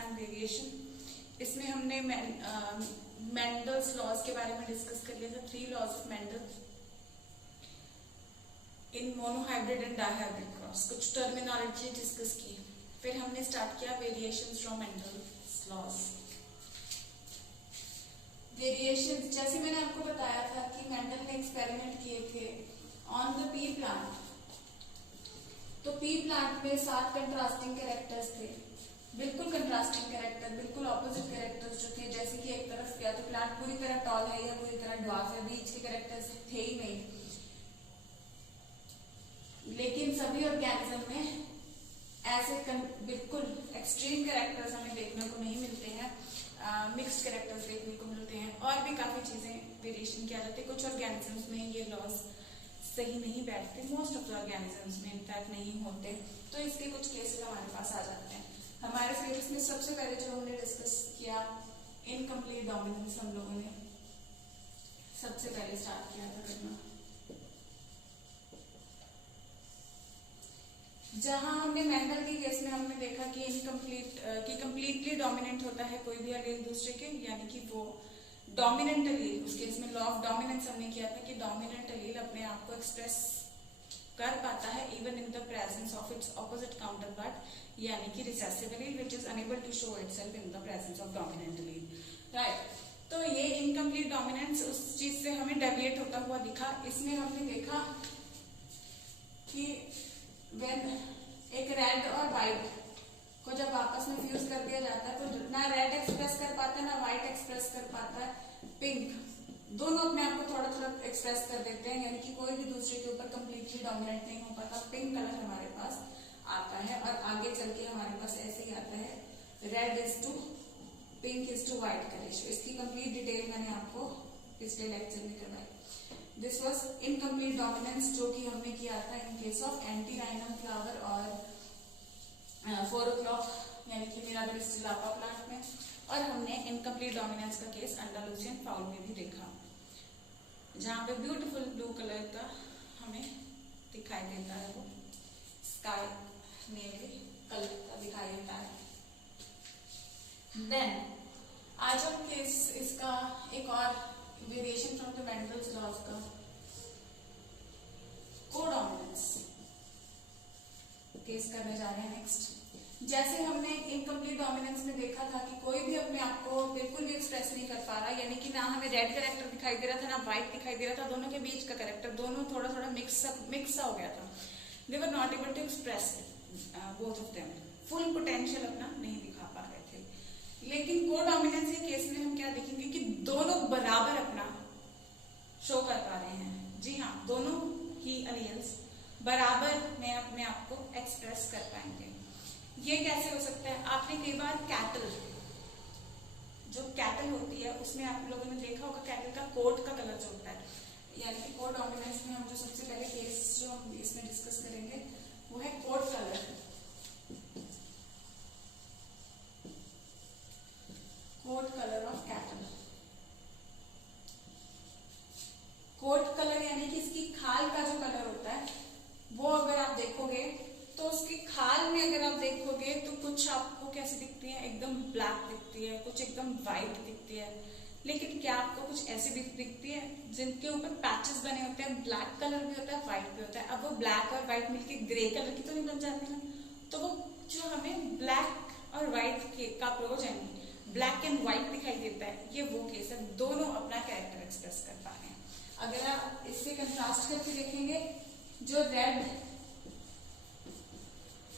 And variation. इसमें हमने Mendel's laws के बारे में डिस्कस कर लिया था, 3 laws of Mendel in monohybrid and dihybrid cross, कुछ टर्मिनोलॉजी डिस्कस की। फिर हमने स्टार्ट किया variations from Mendel's laws. Variations, जैसे मैंने आपको बताया था कि मेंडल ने एक्सपेरिमेंट किए थे ऑन द पी प्लांट, तो पी प्लांट में 7 कंट्रास्टिंग कैरेक्टर्स थे, बिल्कुल कंट्रास्टिंग कैरेक्टर, बिल्कुल ऑपोजिट कैरेक्टर्स जो थे, जैसे कि एक तरफ या तो प्लांट पूरी तरह टॉल है या पूरी तरह ड्वार्फ है, बीच के कैरेक्टर्स थे ही नहीं। लेकिन सभी ऑर्गेनिज्म में ऐसे बिल्कुल एक्सट्रीम कैरेक्टर्स हमें देखने को नहीं मिलते हैं, मिक्स्ड कैरेक्टर्स देखने को मिलते हैं, और भी काफी चीजें वेरिएशन किया जाते हैं। कुछ ऑर्गेनिजम्स में ये लॉज सही नहीं बैठते, मोस्ट ऑफ द ऑर्गेनिजम्स में इनफैक्ट नहीं होते, तो इसके कुछ केसेस हमारे पास आ जाते हैं। हमारे सिलेबस में सबसे पहले जो हमने डिस्कस किया इनकम्प्लीट डोमिनेंस, हम लोगों ने सबसे पहले स्टार्ट किया था करना, जहां हमने मेंडल के केस में हमने देखा कि कंप्लीटली डोमिनेंट होता है कोई भी एलील दूसरे के, यानी कि वो डोमिनेंट एलील, उस केस में लॉ ऑफ डोमिनेंस हमने किया था कि डोमिनेंट एलील अपने आप को एक्सप्रेस कर पाता है even in the presence of its opposite counterpart, यानी कि recessive allele which is unable to show itself in the presence of dominant allele, right. तो ये इनकम्प्लीट डोमिनेंस उस चीज से हमें डेविएट होता हुआ दिखा। इसमें हमने देखा कि when एक रेड और व्हाइट को जब आपस में फ्यूज कर दिया जाता है तो ना रेड एक्सप्रेस कर पाता है ना व्हाइट एक्सप्रेस कर पाता है, पिंक, दोनों अपने आप को थोड़ा थोड़ा एक्सप्रेस कर देते हैं, यानी कि कोई भी दूसरे के ऊपर कंप्लीटली डोमिनेट नहीं हो पाता। पिंक कलर हमारे पास आता है और आगे चल के हमारे पास ऐसे ही आता है red is to pink is to white का रेशियो। इसकी कंप्लीट डिटेल मैंने आपको पिछले लेक्चर में करवाई। दिस वॉज इनकम्प्लीट डोमिनेंस, जो कि हमने किया था in case of antirrhinum flower और 4 o'clock यानी कि मिराबिलिस स्टिलापा प्लांट में, और हमने इनकम्प्लीट डोमिनेंस का केस अंडालुसियन फाउल में भी देखा, जहां पे ब्यूटीफुल ब्लू कलर का हमें दिखाई देता है, वो स्काई नेवी कलर का दिखाई देता है। देन आज हम केस इसका एक और variation from the Mendel's laws का कोडोमिनेंस केस करने जा रहे हैं नेक्स्ट। जैसे हमने इनकम्प्लीट डोमिनेंस में देखा था कि कोई भी अपने आप को बिल्कुल भी एक्सप्रेस नहीं कर पा रहा, यानी कि ना हमें रेड कैरेक्टर दिखाई दे रहा था ना व्हाइट दिखाई दे रहा था, दोनों के बीच का कैरेक्टर दोनों थोड़ा थोड़ा मिक्स हो गया था। They were not able to express both of them, full potential अपना नहीं दिखा पा रहे थे। लेकिन कोडोमिनेंस के केस में हम क्या देखेंगे कि दोनों बराबर अपना शो कर पा रहे हैं। जी हाँ, दोनों ही एलील्स बराबर में अपने आप को एक्सप्रेस कर पाएंगे। ये कैसे हो सकता है? आपने कई बार कैटल, जो कैटल होती है उसमें आप लोगों ने देखा होगा कैटल का कोट का कलर जो होता है, यानी कि कोडोमिनेंस में हम जो सबसे पहले केस जो हम इसमें डिस्कस करेंगे वो है coat colour. Coat colour of cattle. Coat colour यानी कि इसकी खाल का जो कलर होता है वो अगर आप देखोगे तो उसकी खाल में अगर आप देखोगे तो कुछ आपको कैसी दिखती है, एकदम ब्लैक दिखती है, कुछ एकदम व्हाइट दिखती है। लेकिन क्या आपको कुछ ऐसी दिखती है जिनके ऊपर पैचेस बने होते हैं, ब्लैक कलर भी होता है व्हाइट भी होता है। अब वो ब्लैक और व्हाइट मिलके ग्रे कलर की तो नहीं बन जाती ना, तो वो जो हमें ब्लैक और व्हाइट का अप्रोच है, ब्लैक एंड व्हाइट दिखाई देता है, ये वो केस है, दोनों अपना कैरेक्टर एक्सप्रेस कर पा रहे हैं। अगर आप इससे कंट्रास्ट करके देखेंगे, जो रेड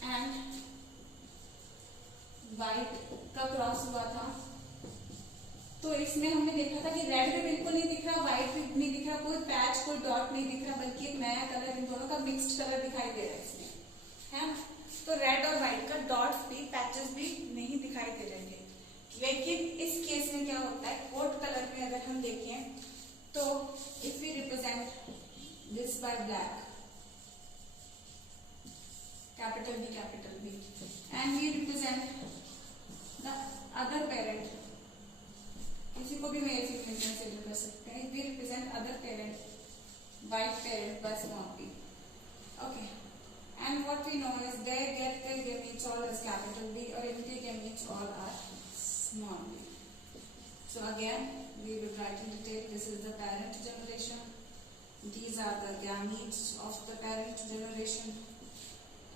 एंड व्हाइट का क्रॉस हुआ था तो इसमें हमने देखा था कि रेड भी बिल्कुल नहीं दिख रहा, व्हाइट भी नहीं दिख रहा, कोई पैच कोई डॉट नहीं दिख रहा, बल्कि एक नया कलर इन दोनों का मिक्स्ड कलर दिखाई दे रहा है इसमें, है। तो रेड और व्हाइट का डॉट्स भी पैचेस भी नहीं दिखाई दे रहे थे। लेकिन इस केस में क्या होता है, कोट कलर में अगर हम देखें तो if we represent this by black, capital B and we represent the other parent, किसी को भी मेल फीमेल कंसीडर कर सकते हैं, we represent other parent white parent by small p, okay. And what we know is they get their gametes all as capital B और इनके gametes dominants all are small b. So again we will write in detail. This is the parent generation. These are the gametes of the parent generation,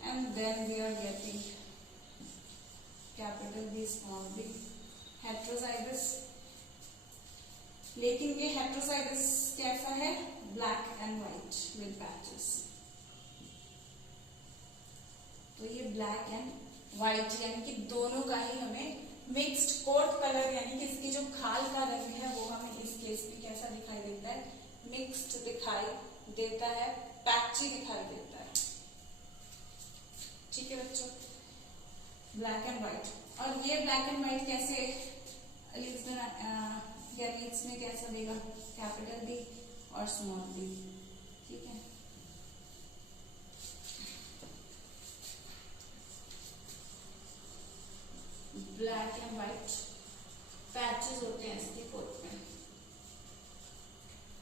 and then we are getting capital B small b heterozygous. लेकिन ये heterozygous कैसा है? Black and white with patches. तो ये black and white यानी कि दोनों का ही हमें मिक्स्ड कोट कलर यानी कि इसकी जो खाल का रंग है वो हमें इस केस में कैसा दिखाई देता है? मिक्स्ड दिखाई देता है, पैची दिखाई देता है. ठीक है बच्चों, ब्लैक एंड व्हाइट. और ये ब्लैक एंड व्हाइट कैसे गैमेट्स में कैसा देगा? कैपिटल बी और स्मॉल बी. ठीक है, ब्लैक एंड व्हाइट पैचेस होते हैं इसके कोट में.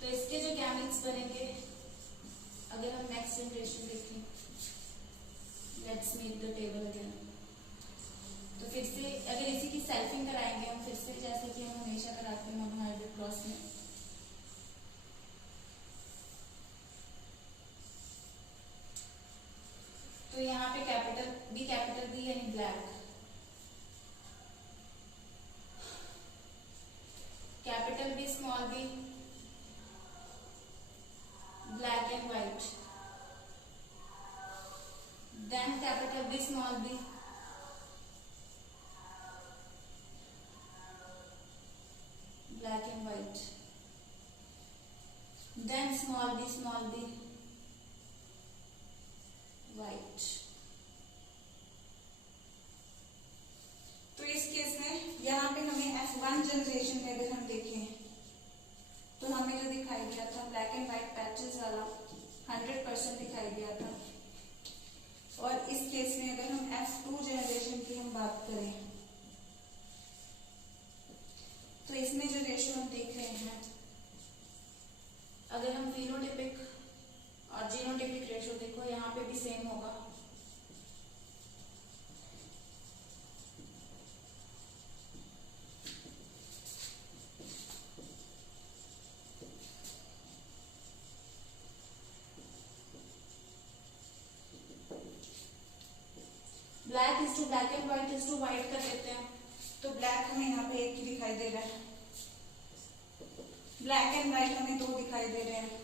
तो इसके जो गैमेट्स बनेंगे, अगर हम नेक्स्ट जनरेशन देखें, let's make the table again. तो फिर से अगर इसी की सेल्फिंग कराएंगे हम फिर से, जैसे कि हम हमेशा कराते हैं मोनोहाइब्रिड क्रॉस में. तो यहाँ पे कैपिटल बी यानी black, capital B small B, black and white, then capital B small B, black and white, then small b white. तो इस केस में यहाँ पे हमें F1 जनरेशन में अगर हम देखें तो हमें जो दिखाई दिया था ब्लैक एंड व्हाइट पैचेस वाला 100% दिखाई दिया था. और इस केस में अगर हम F2 जनरेशन की हम बात करें तो इसमें जो रेशियो हम देख रहे हैं, अगर हम फिनोटिपिक और जीनोटिपिक रेशियो देखो, यहाँ पे भी सेम होगा. Black is to black and white is to white कर देते हैं. तो ब्लैक हमें यहाँ पे एक ही दिखाई दे रहा है, ब्लैक एंड व्हाइट हमें दो दिखाई दे रहे हैं,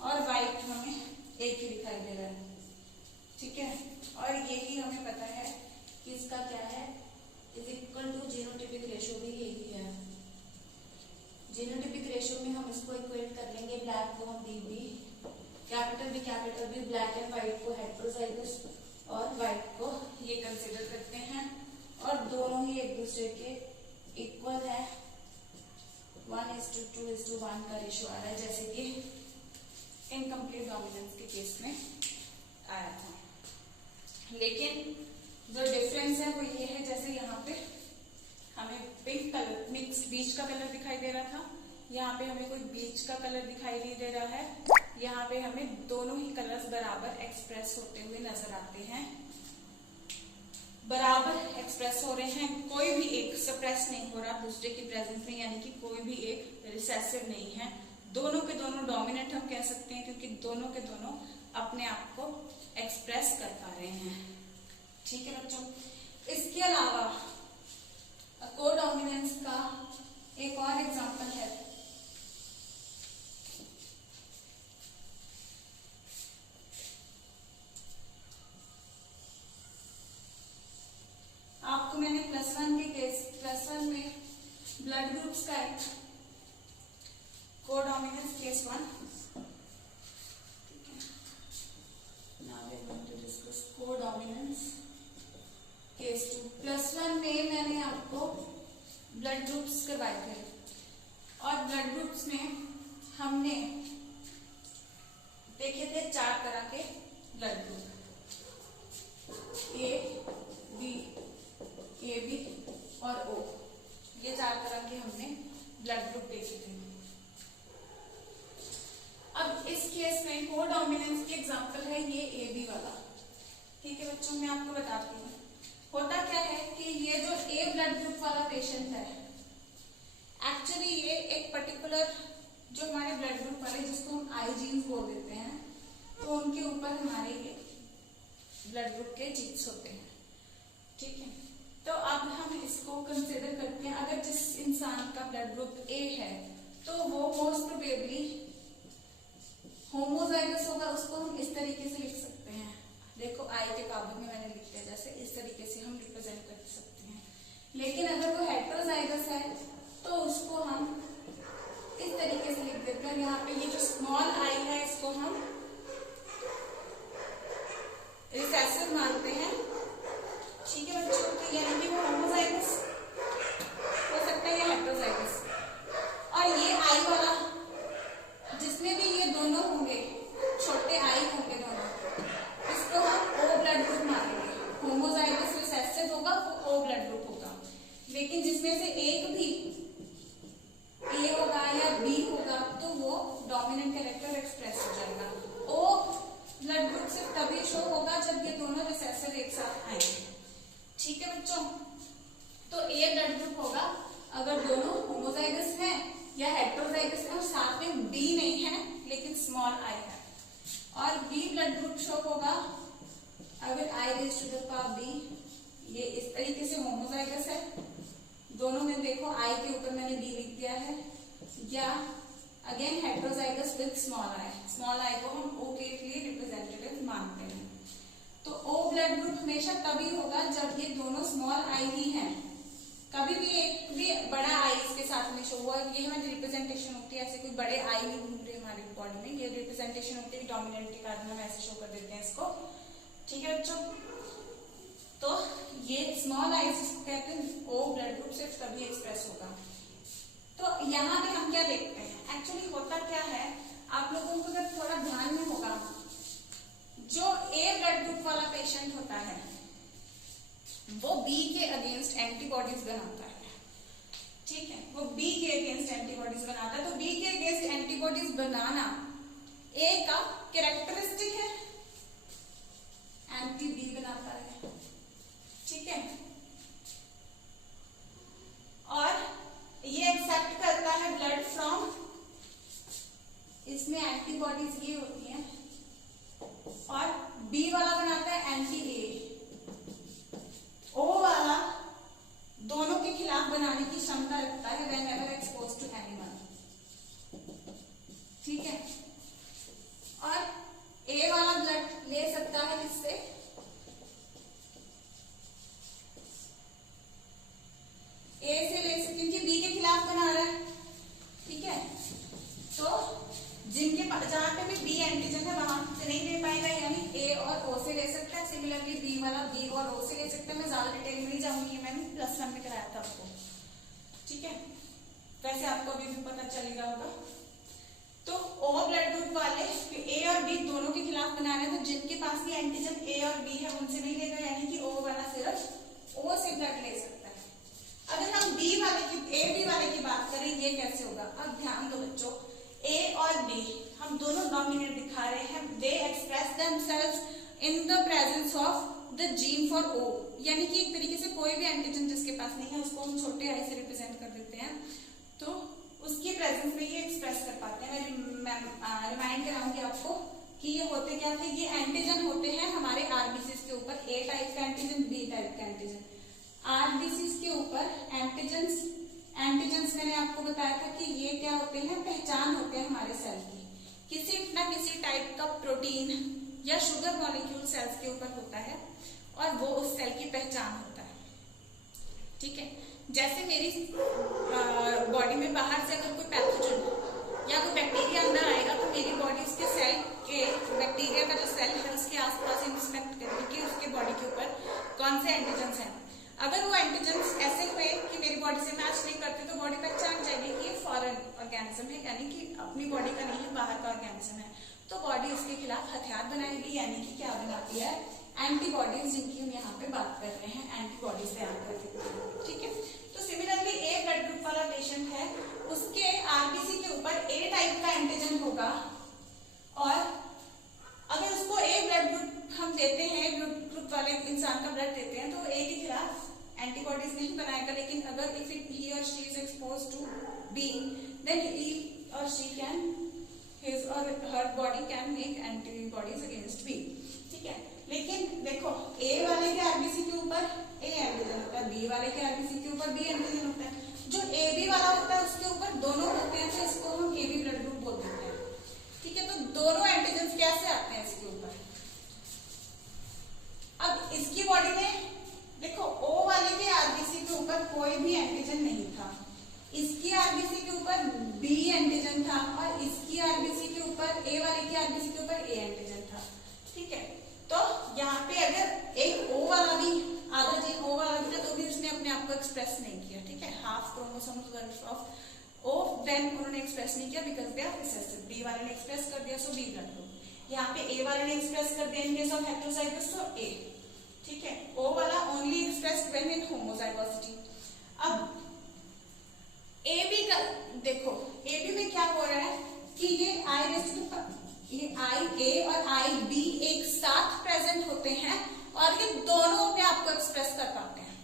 और व्हाइट हमें एक ही दिखाई दे रहा है. ठीक है, और यही हमें पता है कि इसका क्या है, is equal to genotypic ratio भी यही है. जीनोटिपिक रेशियो में हम इसको इक्वेट कर लेंगे, ब्लैक को हम B, capital B black and white को हेट्रोजाइगस और व्हाइट को ये कंसिडर करते हैं, और दोनों ही एक दूसरे के इक्वल है. 1:2:1 का रेशियो आ रहा है, जैसे कि इनकम्प्लीट डोमिनेंस के केस में आया था. लेकिन जो डिफरेंस है वो ये है, जैसे यहाँ पे हमें पिंक कलर मिक्स बीच का कलर दिखाई दे रहा था, यहाँ पे हमें कोई बीच का कलर दिखाई नहीं दे रहा है. यहाँ पे हमें दोनों ही कलर्स बराबर एक्सप्रेस होते हुए नजर आते हैं, बराबर एक्सप्रेस हो रहे हैं. कोई भी एक सप्रेस नहीं हो रहा दूसरे की प्रेजेंस में, यानी कि कोई भी एक रिसेसिव नहीं है. दोनों के दोनों डोमिनेंट हम कह सकते हैं, क्योंकि दोनों के दोनों अपने आप को एक्सप्रेस कर पा रहे हैं. ठीक है बच्चों, इसके अलावा कोडोमिनेंस का एक और एग्जांपल है. आपको मैंने +1 में ब्लड ग्रुप्स का एक codominance case 1. Now we are going to discuss codominance case 2. +1 में मैंने आपको ब्लड ग्रुप्स करवाए थे, और ब्लड ग्रुप्स में हमने देखे थे 4 तरह के ब्लड ग्रुप, ए बी और ओ. ये 4 तरह के हमने ब्लड ग्रुप देखे थे. अब इस केस में कोडोमिनेंस की एग्जांपल है ये ए बी वाला. ठीक है बच्चों, मैं आपको बताती हूँ. होता क्या है कि ये जो ए ब्लड ग्रुप वाला पेशेंट है, एक्चुअली ये एक पर्टिकुलर जो हमारे ब्लड ग्रुप वाले जिसको हम आई जीन्स बोल देते हैं, तो उनके ऊपर हमारे ये ब्लड ग्रुप के जीन्स होते हैं। ठीक है, तो अब हम इसको कंसिडर करते हैं, अगर जिस इंसान का ब्लड ग्रुप ए है तो वो मोस्ट प्रोबेबली होमोजाइगस होगा। उसको हम इस तरीके से लिख सकते हैं, देखो आई के काबू में मैंने लिख दिया, जैसे इस तरीके से हम रिप्रेजेंट कर सकते हैं। लेकिन अगर वो हेटेरोजाइगस है तो उसको हम इस तरीके से लिख देते हैं। यहाँ पे ये जो स्मॉल आई है इसको हम रिसेसिव मानते हैं। ठीक है बच्चों, तो यानी कि वो होमोजाइगस हो सकता है या हेटेरोजाइगस। और ये आई वाला जिसमें भी ये दोनों होंगे, छोटे आई होंगे दोनों, इसको हम ओ ब्लड ग्रुप मानेंगे। होमोजाइगस रिसेसिव होगा वो ओ ब्लड ग्रुप होगा। लेकिन जिसमें से एक भी ए होगा या बी होगा तो वो डोमिनेंट कैरेक्टर एक्सप्रेस हो जाएगा। ओ ब्लड ग्रुप सिर्फ तभी शो होगा जब ये दोनों रिसेसिव एक साथ आएंगे। ठीक है बच्चों, तो ए ब्लड ग्रुप होगा अगर दोनों होमोजाइगस हैं या हेटेरोजाइगस है और साथ में बी नहीं है लेकिन स्मॉल आई है। और बी ब्लड ग्रुप शो होगा अगर I raise to the power B ये इस तरीके से होमोजाइगस है, दोनों में देखो आई के ऊपर मैंने बी लिख दिया है, या again heterozygous with small I को हम ओ के लिए रिप्रेजेंटेटिव मानते हैं। तो ओ ब्लड ग्रुप हमेशा तभी होगा जब ये दोनों स्मॉल आई ही हैं। कभी भी एक भी बड़ा आई इसके साथ में शो हुआ, ये हमारी रिप्रेजेंटेशन होती है। ऐसे कोई बड़े आई नहीं घूम रहे हमारी बॉडी में, ये रिप्रेजेंटेशन होती है डोमिनेंट के कारण हम ऐसे शो कर देते हैं इसको। ठीक है बच्चों, तो ये स्मॉल आई जिसको कहते हैं ओ ब्लड ग्रुप सिर्फ तभी एक्सप्रेस होगा। तो यहाँ पे हम क्या देखते हैं, एक्चुअली होता क्या है, आप लोगों को अगर थोड़ा ध्यान में होगा, जो ए ब्लड ग्रुप वाला पेशेंट होता है वो बी के अगेंस्ट एंटीबॉडीज बनाता है। ठीक है, वो बी के अगेंस्ट एंटीबॉडीज बनाता है। तो बी के अगेंस्ट एंटीबॉडीज बनाना ए का कैरेक्टरिस्टिक है, एंटी बी बनाता है। ठीक है, और ये एक्सेप्ट करता है ब्लड फ्रॉम, इसमें एंटीबॉडीज ये होती हैं, और बी वाला बनाता है एंटी ए। ओ वाला दोनों के खिलाफ बनाने की क्षमता रखता है whenever expose to animal. ठीक है, और ए वाला ब्लड ले सकता है किससे, ए से ले सकते क्योंकि बी के खिलाफ बना रहा है। ठीक है, तो जिनके जहां पे भी बी एंटीजन है वहां से नहीं ले पाएगा, यानी ए और ओ से ले सकता है। सिमिलरली बी वाला बी और ओ से ले सकता है। मैं ज्यादा डिटेल में नहीं जाऊंगी, मैंने +1 में कराया था आपको। ठीक है, वैसे आपको अभी भी पता चल रहा होगा। तो ओ ब्लड ग्रुप वाले ए और बी दोनों के खिलाफ बना रहे हैं, तो जिनके पास भी एंटीजन ए और बी है उनसे नहीं लेगा, यानी कि ओ वाला सिर्फ ओ से ब्लड ले सकता है। अगर हम बी वाले की ए बी वाले की बात करें, ये कैसे होगा, अब ध्यान दो बच्चों, ए और बी हम दोनों डोमिनेंट दिखा रहे हैं। They express themselves in the presence of the gene for O, यानी कि एक तरीके से कोई भी एंटीजन जिसके पास नहीं है उसको हम छोटे आई से रिप्रेजेंट कर देते हैं, तो उसके प्रेजेंस में ये एक्सप्रेस कर पाते हैं। मैं रिमाइंड कराऊंगी आपको कि ये होते क्या थे, ये एंटीजन होते हैं हमारे आरबीसीज के ऊपर, ए टाइप का एंटीजन, बी टाइप का एंटीजन। आरबीसीज के ऊपर एंटीजेंस मैंने आपको बताया था कि ये क्या होते हैं, पहचान होते हैं हमारे सेल की। किसी न किसी टाइप का प्रोटीन या शुगर मॉलिक्यूल सेल्स के ऊपर होता है और वो उस सेल की पहचान होता है। ठीक है, जैसे मेरी बॉडी में बाहर से अगर कोई पैथोजन या कोई बैक्टीरिया अंदर आएगा तो मेरी बॉडी उसके सेल के बैक्टीरिया का जो सेल है उसके आसपास इंस्पेक्ट करेगी कि उसके बॉडी के ऊपर कौन से एंटीजेंस हैं। अगर वो एंटीजेंस ऐसे हुए कि मेरी बॉडी से मैच नहीं करते तो बॉडी पहचान जाएगी कि ये फॉरेन ऑर्गेनिज्म है, यानी कि अपनी बॉडी का नहीं है, बाहर का ऑर्गेनिज्म है। तो बॉडी उसके खिलाफ हथियार बनाएगी, यानी कि क्या बनाती है, एंटीबॉडीज, जिनकी हम यहाँ पे बात कर रहे हैं, एंटीबॉडीज तैयार कर देती है। ठीक है, तो सिमिलरली ए ब्लड ग्रुप वाला पेशेंट है, उसके आरबीसी के ऊपर ए टाइप का एंटीजन होगा, और अगर उसको ए ब्लड ग्रुप हम देते हैं, ग्रुप वाले इंसान का ब्लड देते हैं, तो ए के then he or she can, his or her body can make antibodies against B. ठीक है, लेकिन देखो A वाले के आरबीसी के ऊपर A एंटीजन होता है, B वाले के आरबीसी के ऊपर B एंटीजन होता है। जो AB वाला होता है उसके ऊपर दोनों होते हैं, तो इसको हम AB ब्लड ग्रुप बोल देते हैं। ठीक है, तो दोनों एंटीजन कैसे आते हैं इसके ऊपर। अब इसकी बॉडी में देखो O वाले के आरबीसी के ऊपर कोई भी एंटीजन नहीं था, इसकी आरबीसी के ऊपर B एंटीजन था, और इसकी आरबीसी के ऊपर A वाले की आरबीसी के ऊपर A एंटीजन था। ठीक है, तो यहाँ पे अगर एक O वाला भी, आधा जीन O वाला भी था, तो भी उसने अपने आप को एक्सप्रेस नहीं किया। ठीक है, half chromosomes were of O, then उन्होंने एक्सप्रेस नहीं किया because they are recessive. B वाले ने एक्सप्रेस कर दिया, सो B ब्लड ग्रुप। यहाँ पे A वाले ने एक्सप्रेस कर दिया in case of heterozygous, so A। ठीक है, O वाला only expressed when in homozygosity. अब AB का देखो, AB में क्या हो रहा है कि ये ये IA और IB एक साथ प्रेजेंट होते हैं, और ये दोनों अपने आप को एक्सप्रेस कर पाते हैं,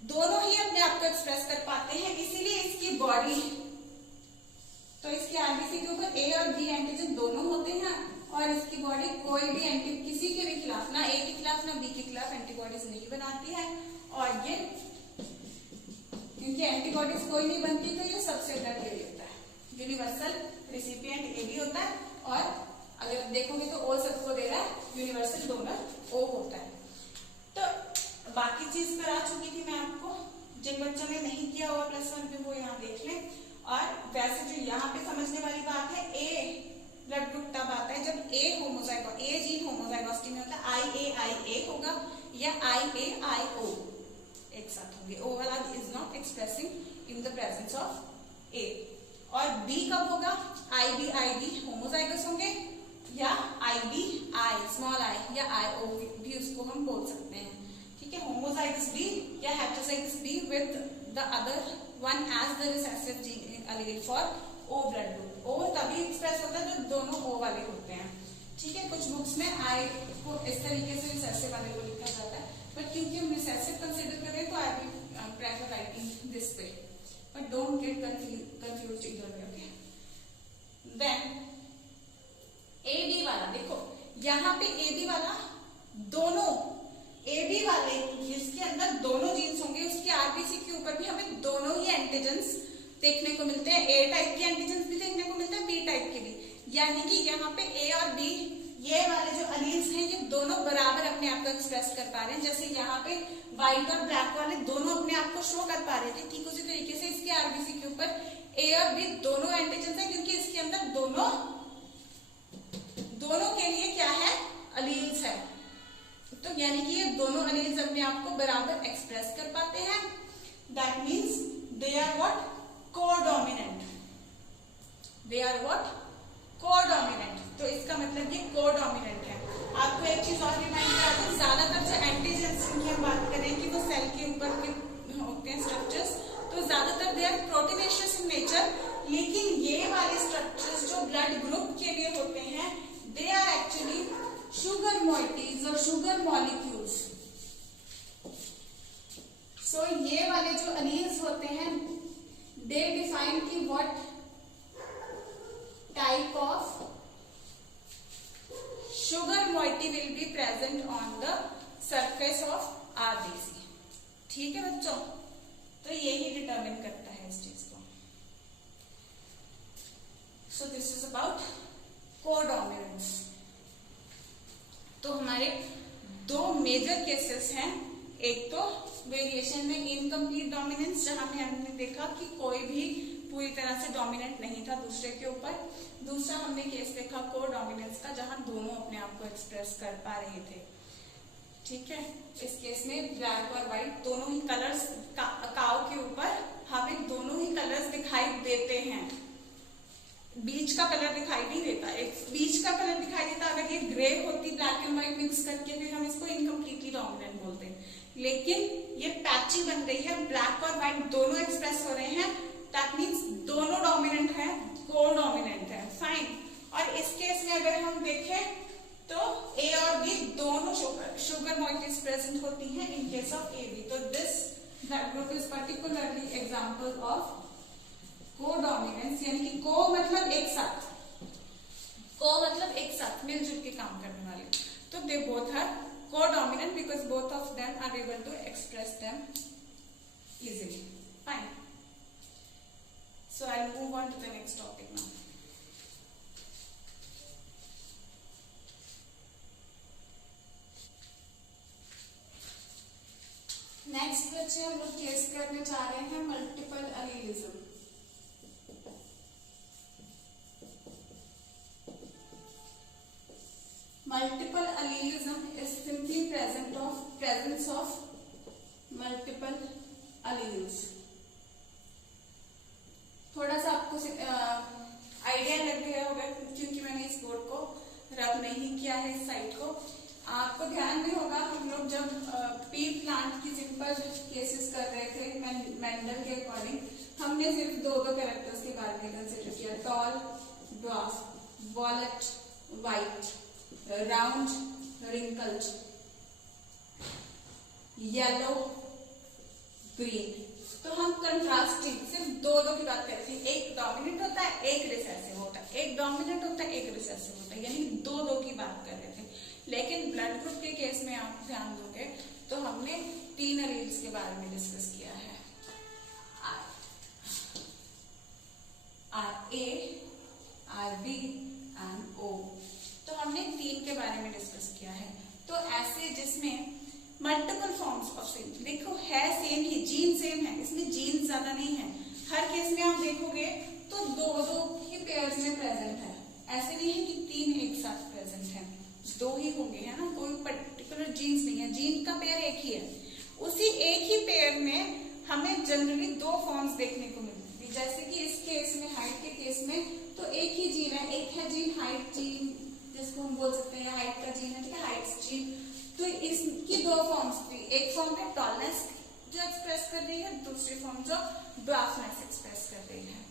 दोनों ही अपने आप को एक्सप्रेस कर पाते हैं। इसीलिए इसकी बॉडी, तो इसके आरबीसी के ऊपर A और B एंटीजन दोनों होते हैं, और इसकी बॉडी कोई भी किसी के भी खिलाफ, ना A के खिलाफ ना B के खिलाफ एंटीबॉडीज नहीं बनाती है, और ये इनकी एंटीबॉडीज कोई नहीं बनती, तो ये सबसे अलग ये होता है, यूनिवर्सल रिसिपिएंट AB होता है, और अगर देखोगे तो O सबको दे रहा है, यूनिवर्सल डोनर O होता है। तो बाकी चीज करा चुकी थी मैं आपको, जिन बच्चों ने नहीं किया हुआ +1 पे वो यहाँ देख लें। और वैसे जो यहाँ पे समझने वाली बात है, A ब्लड ग्रुप तब आता है जब A जीन होमोजाइगोसिटी में होता है, IA होगा या IA एक साथ होंगे। O वाला is not expressing in the presence of A। और B कब होगा, IB होमोजाइगस होंगे, या IB स्मॉल i या IO भी उसको हम बोल सकते हैं। ठीक है, होमोजाइगस B या heterozygous B with the other one as the recessive gene allele for O blood group. O तभी एक्सप्रेस होता है जब दोनों O वाले होते हैं। ठीक है, कुछ बुक्स में I को इस तरीके से रिसेसिव वाले को लिखा जाता है, बट क्योंकि हम रिसेसिव कंसीडर करें तो I will prefer writing this way, but don't get confused either way. Okay, then AB वाला देखो, यहाँ पे AB वाला दोनों AB वाले जिसके अंदर दोनों जीन्स होंगे, उसके आरबीसी के ऊपर भी हमें दोनों ही एंटीजेंस देखने को मिलते हैं। A टाइप के एंटीजेंस भी देखने को मिलते हैं, B टाइप के भी, यानी कि यहाँ पे A और B ये वाले जो अलील्स हैं ये दोनों बराबर अपने आप को एक्सप्रेस कर पा रहे हैं। जैसे यहाँ पे व्हाइट और ब्लैक वाले दोनों अपने आप को शो कर पा रहे थे, ठीक उसी तरीके से इसके आरबीसी के ऊपर A और B दोनों एंटीजेंस हैं, क्योंकि इसके अंदर दोनों के लिए क्या है, अलील्स है। तो यानी कि ये दोनों अलील्स अपने आप को बराबर एक्सप्रेस कर पाते हैं। That means they are what, codominant. They are what, codominant. तो इसका मतलब ये कोडोमिनेंट है। आपको एक चीज और रिमाइंड करा दूं, ज्यादातर जो एंटीजेंस की हम बात करें कि वो सेल के ऊपर के होते हैं स्ट्रक्चर्स, तो ज्यादातर they are proteinaceous in nature, लेकिन ये वाले स्ट्रक्चर्स जो ब्लड ग्रुप के लिए होते हैं दे आर एक्चुअली शुगर मॉइटीज और शुगर मॉलिक्यूल्स। सो ये वाले जो अलील्स होते हैं दे डिफाइन की what type of sugar moiety will be present on the surface of RBC। ठीक है बच्चों, तो यही डिटरमिन करता है इस चीज को। So this is about codominance. तो हमारे दो मेजर केसेस हैं, एक तो वेरिएशन में इनकम्प्लीट डोमिनेंस, जहां पे हमने देखा कि कोई भी पूरी तरह से डोमिनेंट नहीं था दूसरे के ऊपर। दूसरा हमने केस देखा कोडोमिनेंस का, जहां दोनों अपने आप को एक्सप्रेस कर पा रहे थे। ठीक है, इस केस में ब्लैक और व्हाइट दोनों ही कलर्स काऊ के ऊपर हमें दोनों ही कलर्स दिखाई देते हैं, बीच का कलर दिखाई नहीं देता। एक बीच का कलर दिखाई देता, अगर ये ग्रे होती ब्लैक एंड व्हाइट मिक्स करके, फिर हम इसको इनकम्प्लीटली डोमिनेंट बोलते हैं। लेकिन ये पैची बन रही है, ब्लैक और व्हाइट दोनों एक्सप्रेस हो रहे हैं, दैट मीन्स दोनों डोमिनेंट है, कोडोमिनेंट है। फाइन। और इस केस में अगर हम देखें तो A और B दोनों शुगर मॉइटीज प्रेजेंट होती हैं इन केस ऑफ AB। तो this blood group is particularly example of codominance यानी कि को मतलब एक साथ, को मतलब एक साथ मिलजुल के काम करने वाले, तो they both are codominant because both of them are able to express them easily. Fine. So I'll move on to the next topic now. Next बच्चे हम लोग केस करने जा रहे हैं multiple allelism. Multiple allelism is simply presence of multiple alleles. थोड़ा सा आपको आइडिया लग गया होगा क्योंकि मैंने इस बोर्ड को रब नहीं किया है इस साइड को. आपको ध्यान नहीं होगा हम लोग जब पी प्लांट की सिंपल केसेस कर रहे थे मेंडल के अकॉर्डिंग, हमने सिर्फ दो कैरेक्टर्स के बारे में कंसिडर किया. Tall, dwarf, violet, white, round, wrinkled, yellow, green. तो हम कंट्रास्टिंग सिर्फ दो की बात करते हैं. एक डोमिनेंट होता है, एक रिसेसिव होता है, एक डोमिनेंट होता है, एक रिसेसिव होता है, यानी दो की बात कर रहे थे. लेकिन ब्लड ग्रुप के केस में आप ध्यान दोगे तो हमने 3 एलील्स के बारे में डिस्कस किया है. RA, RB and O. तो हमने 3 के बारे में डिस्कस किया है. तो ऐसे जिसमें मल्टीपल फॉर्म्स ऑफ सेम, देखो है सेम ही, जीन सेम है, इसमें जीन ज्यादा नहीं है. हर केस में आप देखोगे तो दो ही पेयर्स में प्रेजेंट है. ऐसे नहीं है कि 3 एक साथ प्रेजेंट है, 2 ही होंगे, है ना. कोई पर्टिकुलर जीन्स नहीं है, जीन का पेयर एक ही है. उसी एक ही पेयर में हमें जनरली 2 फॉर्म्स देखने को मिलती है. जैसे कि इस केस में, हाइट के केस में, तो एक ही जीन है. एक है जीन हाइट जीन, जिसको हम बोल सकते हैं हाइट का जीन है, ठीक है, हाइट जीन. तो इसकी 2 फॉर्म्स थी. एक फॉर्म है टॉलनेस जो एक्सप्रेस कर रही है, दूसरी फॉर्म जो ड्वार्फनेस एक्सप्रेस कर रही है.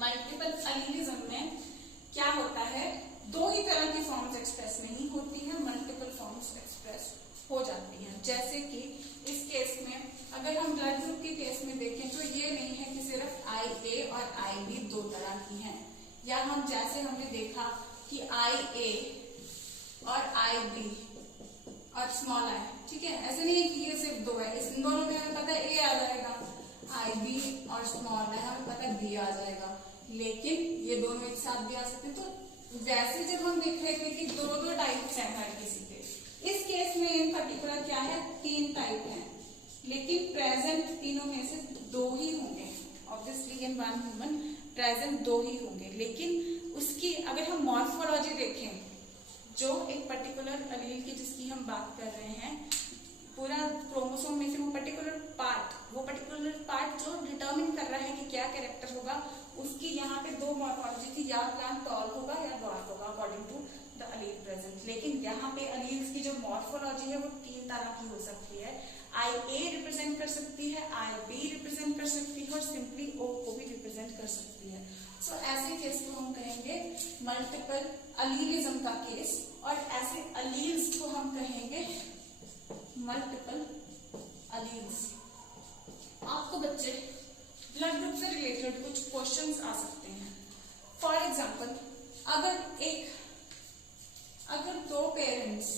मल्टीपल अलीलिज्म में क्या होता है, 2 ही तरह की फॉर्म्स एक्सप्रेस नहीं होती हैं, मल्टीपल फॉर्म्स एक्सप्रेस हो जाती हैं. जैसे कि इस केस में अगर हम ब्लड ग्रुप के केस में देखें तो ये नहीं है कि सिर्फ IA और IB 2 तरह की हैं, या हम जैसे हमने देखा कि IA और IB और स्मॉल i, ठीक है, ऐसे नहीं है कि ये सिर्फ 2 है. इन दोनों में हमें पता है A आ जाएगा, IB और स्मॉल i हमें पता है B आ जाएगा, लेकिन ये दोनों एक साथ भी आ सकते हैं. तो वैसे जब हम देख रहे थे कि 2 टाइप्स हैं हर किसी के, इस केस में इन पर्टिकुलर क्या है, 3 टाइप हैं, लेकिन प्रेजेंट तीनों में से 2 ही होंगे. Obviously in one human present 2 ही होंगे. लेकिन उसकी अगर हम मॉर्फोलॉजी देखें, जो एक पर्टिकुलर अलील की जिसकी हम बात कर रहे हैं, पूरा क्रोमोसोम में से वो पर्टिकुलर पार्ट जो डिटरमिन कर रहा है कि क्या कैरेक्टर होगा, उसकी यहाँ पे 2 मॉर्फोलॉजी थी, या प्लांट टॉल होगा या ड्वार्फ होगा according to the Aleel present. लेकिन यहाँ पे अलील्स की जो मॉर्फोलॉजी है वो 3 तरह की हो सकती है. IA रिप्रेजेंट कर सकती है, IB रिप्रेजेंट कर सकती है, और सिंपली O को भी रिप्रेजेंट कर सकती है. सो ऐसे केस को हम कहेंगे मल्टीपल अलीलिज्म का केस, और ऐसे अलील्स को हम कहेंगे मल्टीपल अलील्स. आपको बच्चे ब्लड ग्रुप से रिलेटेड कुछ क्वेश्चंस आ सकते हैं. फॉर एग्जांपल, अगर 2 पेरेंट्स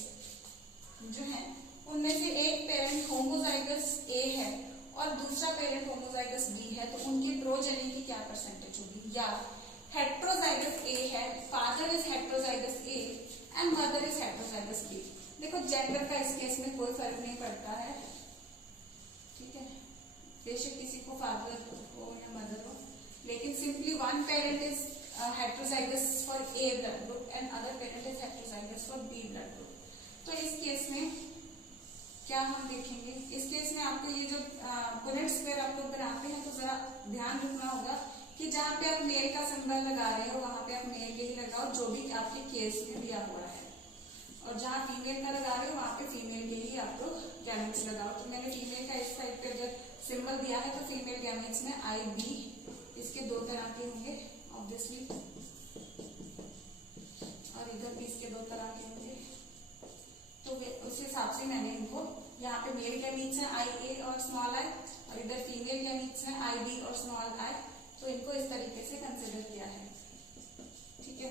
जो हैं उनमें से एक पेरेंट होमोजाइगस A है और दूसरा पेरेंट होमोजाइगस B है, तो उनकी प्रोजेनी की क्या परसेंटेज होगी. या हेट्रोजाइगस A है, father is heterozygous A and mother is heterozygous B. देखो जेंडर का इस केस में कोई फर्क नहीं पड़ता है, ठीक है, बेशक किसी को फादर हो या मदर हो, लेकिन simply one parent is heterozygous for A blood group and other parent is heterozygous for B blood group. तो इस केस में क्या हम देखेंगे, इस केस में आपको ये जो पुनेट स्क्वायर आप लोग बनाते हैं, तो जरा ध्यान रखना होगा कि जहाँ पे आप मेल का सिंबल लगा रहे हो वहां पे आप मेल के ही लगाओ, जो भी आपके केस में दिया हुआ है, और जहाँ फीमेल का लगा रहे हो वहां पे फीमेल के ही आप लोग गैमेट्स लगाओ. तो मैंने फीमेल का इस साइड पे जब सिंबल दिया है तो फीमेल गैमेट्स में IB इसके 2 तरह के होंगे ऑब्वियसली, और इधर भी इसके 2 तरह के होंगे. तो उस हिसाब से मैंने इनको यहाँ पे मेल गैमीट्स है IA और स्मॉल i, और इधर फीमेल गैमीट्स है IB और स्मॉल i, तो इनको इस तरीके से कंसिडर किया है, ठीक है।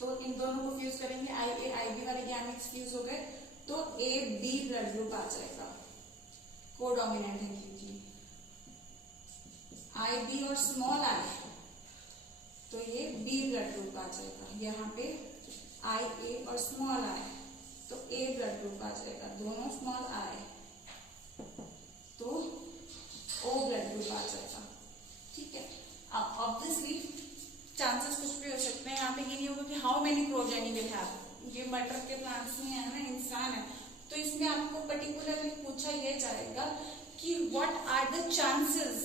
तो इन दोनों को फ्यूज करेंगे, IA IB वाले गैमीट्स फ्यूज हो गए तो AB ब्लड ग्रुप आ जाएगा, कोडोमिनेंट है क्योंकि IB और स्मॉल i, तो ये B ब्लड ग्रुप आ जाएगा। यहाँ पे IA और स्मॉल i, तो A ब्लड ग्रुप आ जाएगा, दोनों स्मॉल i, तो O ब्लड ग्रुप आ जाएगा, ठीक है। अब ऑब्वियसली चांसेस कुछ भी हो सकते हैं, यहाँ पे ये नहीं होगा कि how many progeny will have, ये मटर के प्लांट्स में है ना, इंसान है, तो इसमें आपको पर्टिकुलरली पूछा यह जाएगा कि what are the chances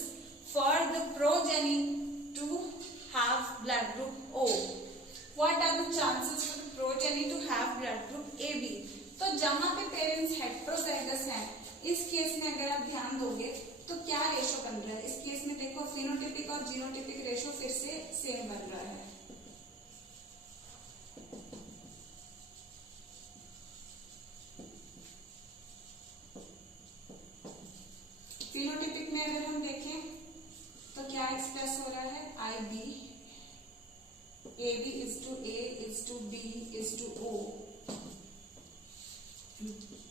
for the progeny to have blood group O, what are the chances for the progeny to have blood group AB। तो जहां पे पेरेंट्स हेटेरोजाइगस हैं, इस केस में अगर आप ध्यान दोगे तो क्या रेशो बन रहा है, इस केस में देखो फिनोटिपिक और जीनोटिपिक रेशो फिर से सेम बन रहा है। फिनोटिपिक में अगर हम देखें तो क्या एक्सप्रेस हो रहा है, IB AB is to A is to B is to O,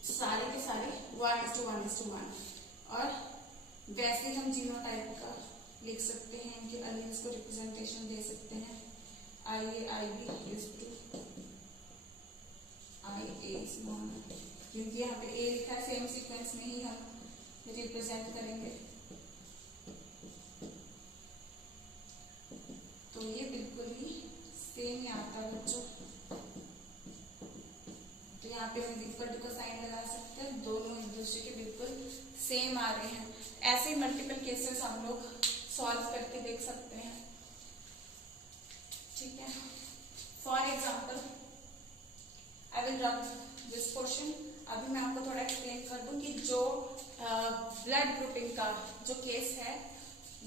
सारे के सारे 1:1:1। और वैसे हम जीनोटाइप का लिख सकते हैं, इनके एलील्स को रिप्रेजेंटेशन दे सकते हैं, IA IB is to IA small, क्योंकि यहाँ पे A लिखा है, सेम सीक्वेंस में ही हम रिप्रेजेंट करेंगे। तो ये बिल्कुल ही सेम ही आता है बच्चों, तो यहाँ पे हम इक्वल टू का साइन लगा सकते हैं, दोनों एक दूसरे के बिल्कुल सेम आ रहे हैं। ऐसे ही मल्टीपल केसेस हम लोग सॉल्व करके देख सकते हैं, ठीक है। For example I will rub this portion. अभी मैं आपको थोड़ा एक्सप्लेन कर दूं कि जो ब्लड ग्रुपिंग का जो केस है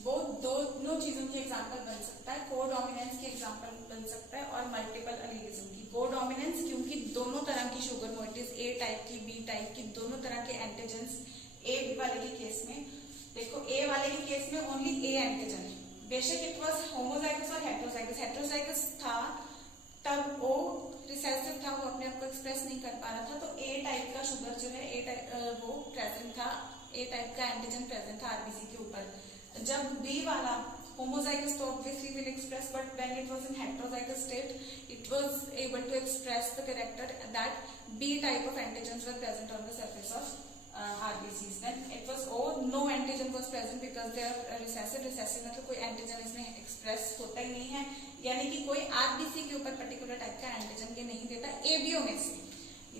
वो दोनों चीजों की एग्जांपल बन सकता है, कोडोमिनेंस की एग्जांपल बन सकता है और मल्टीपल एलीलिज्म की। कोडोमिनेंस क्योंकि दोनों तरह की शुगर मोइटीज, A टाइप की B टाइप की, दोनों तरह के एंटीजेंस A वाले के केस में देखो, A वाले के केस में ओनली A एंटीजन है, बेशक इट वाज होमोजाइगस और हेटेरोजाइगस। हेटेरोजाइगस था तब O रिसेसिव था, वो अपने आप को एक्सप्रेस नहीं कर पा रहा था, तो A टाइप का शुगर जो है A टाइप वो प्रेजेंट था, A टाइप का एंटीजन प्रेजेंट था आरबीसी के ऊपर। जब B वाला homozygous तो obviously will express, but when it was in heterozygous state, it was able to express the character that B type of antigens were present on the surface of RBCs. Then it was O, no antigen was present because they are recessive. Recessive मतलब कोई antigen इसमें express होता ही नहीं है, यानी कि कोई RBC के ऊपर particular type का antigen ये नहीं देता ABO में से।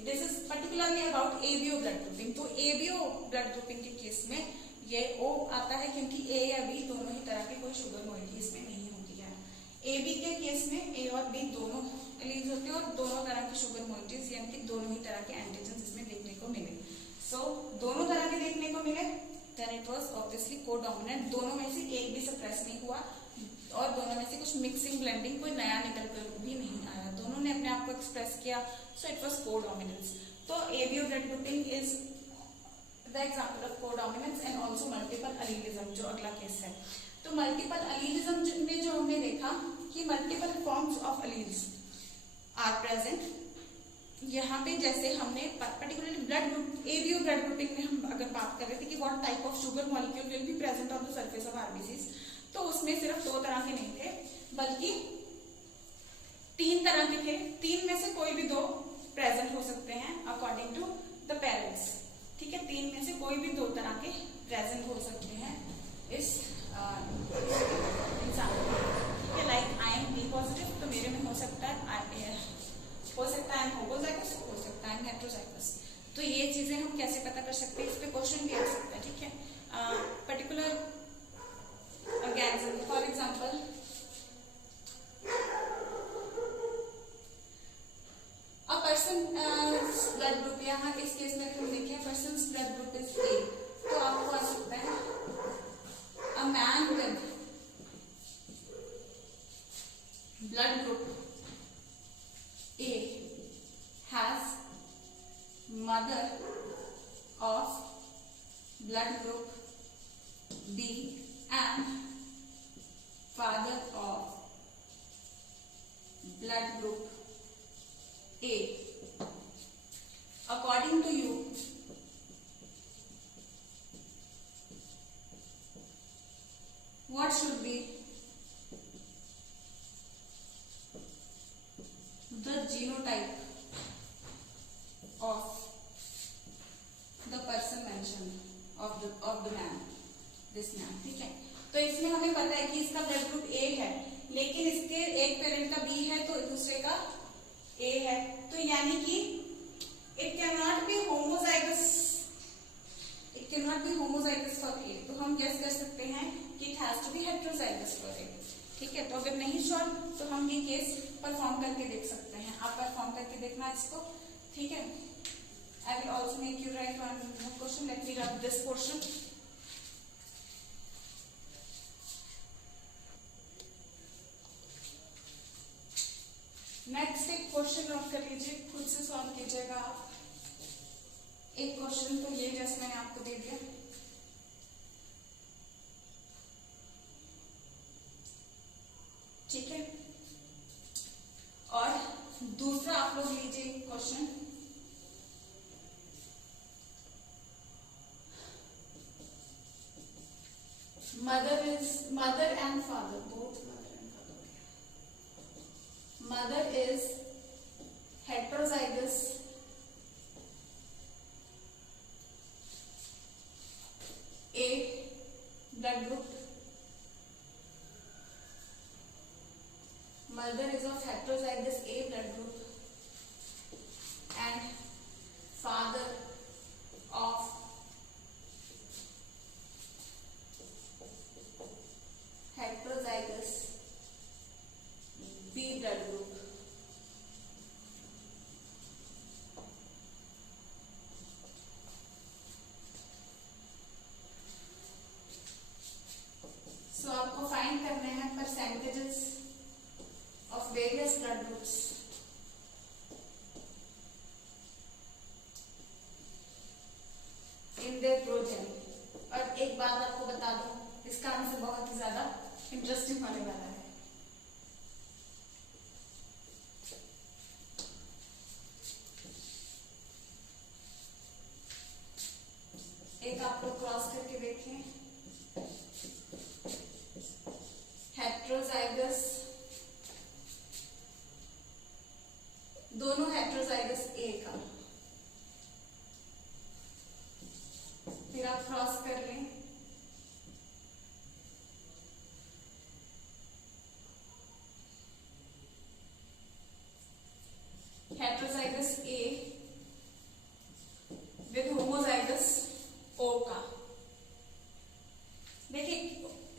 This is particularly about ABO blood grouping. तो ABO blood grouping के केस में ये O आता है क्योंकि A या B दोनों ही तरह की कोई शुगर मोइटी इसमें नहीं होती है। AB के केस में A और B दोनों एलील्स होते हैं और दोनों तरह की शुगर मोइटीज यानी कि दोनों ही तरह के एंटीजन इसमें देखने को मिले। सो दोनों तरह के देखने को मिले, देन इट वाज ऑब्वियसली कोडोमिनेंट। दोनों में से एक भी सप्रेस नहीं हुआ और दोनों में से कुछ मिक्सिंग ब्लेंडिंग कोई नया निकल कर भी नहीं आया, दोनों ने अपने आप को एक्सप्रेस किया, सो इट वाज कोडोमिनेंस। तो ABO blood grouping is the example of codominance and also multiple एलीलिज्म, जो अगला केस है। तो मल्टीपल एलीलिज्म में जो हमने देखा कि multiple forms of alleles are present, यहाँ पे जैसे हमने particularly blood group ABO blood grouping में हम अगर बात कर रहे थे कि what type of sugar molecule will be present on the surface of RBCs, तो उसमें सिर्फ दो तरह के नहीं थे बल्कि 3 तरह के थे। 3 में से कोई भी 2 प्रेजेंट हो सकते हैं अकॉर्डिंग टू द पेरेंट्स, ठीक है। 3 में से कोई भी 2 तरह के प्रेजेंट हो सकते हैं इस इंसान में, ठीक है। Like I am B positive, तो मेरे में हो सकता है आई एम होमोजाइगस, हो सकता है हेटेरोजाइगस। तो ये चीजें हम कैसे पता कर सकते हैं, इस पे क्वेश्चन भी आ सकता है, ठीक है। Particular organism, for example a person blood group, यहाँ इस केस में हम देखें person blood group is A, तो आपको आ सकता है अ man with blood group A has B and father of blood group A. According to you, what should be the genotype of the person mentioned of the man, this man? ठीक है, तो इसमें हमें पता है कि इसका ब्लड ग्रुप ए है, लेकिन इसके एक पेरेंट का बी है तो दूसरे का ए है, तो यानी कि it can not be homozygous, it can not be homozygous for A, तो हम गेस कर सकते हैं कि it has to be heterozygous for A. ठीक है, तो अगर नहीं श्योर तो हम ये केस परफॉर्म करके देख सकते हैं, आप परफॉर्म करके देखना इसको। ठीक है, I will also make you right one question, let me rub this portion. Next एक क्वेश्चन नोट कर लीजिए, खुद से सॉल्व कीजिएगा आप। एक क्वेश्चन तो ये जैसे मैंने आपको दे दिया, ठीक है, और दूसरा आप लोग लीजिए question, mother and father, both mother and father, mother is heterozygous A blood group, mother is of heterozygous A blood group and father of heterozygous B blood group। So आपको फाइंड करने हैं percentages of various blood groups. In their progeny. और एक बात आपको बता दूं, इसका आंसर बहुत ही ज्यादा इंटरेस्टिंग होने वाला है। एक आप लोग क्रॉस करके देखें, हेट्रोजाइगस, दोनों हेट्रोजाइगस ए का, फिर आप क्रॉस कर लें हेट्रोजाइगस ए विद होमोजाइगस ओ का। देखिए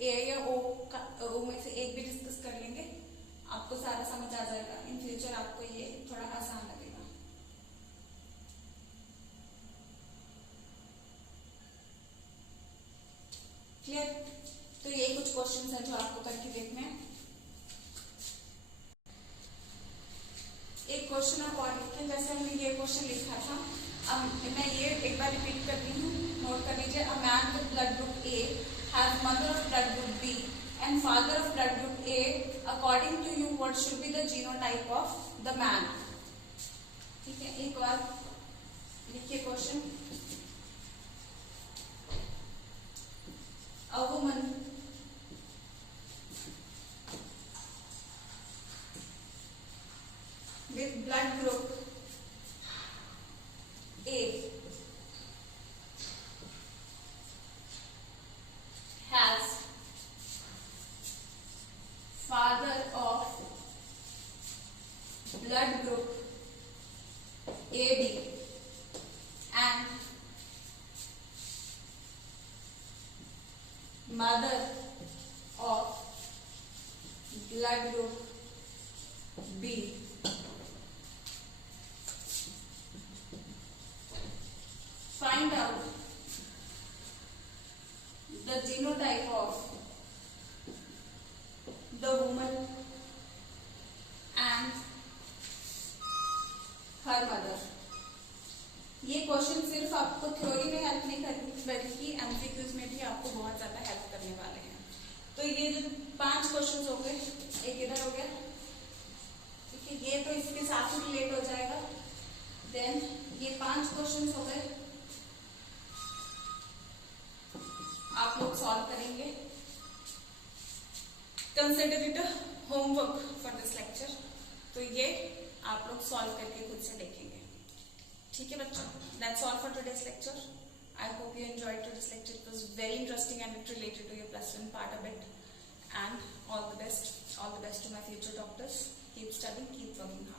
ए या ओ का, ओ में से एक भी डिस्कस कर लेंगे, आपको सारा समझ आ जाएगा। इन फ्यूचर आपको ये थोड़ा आसान लगेगा। क्लियर? तो ये कुछ क्वेश्चंस हैं जो आपको करके देखने हैं। एक क्वेश्चन आप और लिखें, जैसे हमने ये क्वेश्चन लिखा था, अब मैं ये एक बार रिपीट कर रही हूँ, नोट कर लीजिए। A man with blood group A has mother of blood group B and father of blood group A. According to you, what should be the genotype of the man? ठीक है, एक बार लिखिए question. A woman with blood group A has father of blood group AB and mother of blood group B। Find out the genotype of the woman and her mother। ये question सिर्फ आपको theory में help नहीं करेंगे बल्कि MCQs में भी आपको बहुत ज्यादा हेल्प करने वाले हैं। तो ये जो 5 क्वेश्चन हो गए, एक इधर हो गया, ठीक है, ये तो इसके साथ ही रिलेट हो जाएगा। देन ये 5 क्वेश्चन हो गए, आप लोग सॉल्व करेंगे। Consider it a homework for this lecture. तो ये आप लोग सॉल्व करके खुद से देखेंगे। ठीक है बच्चों, that's all for today's lecture. I hope you enjoyed today's lecture. It was very interesting and it related to your +1 part a bit. And all the best to my future doctors. Keep studying, keep working hard.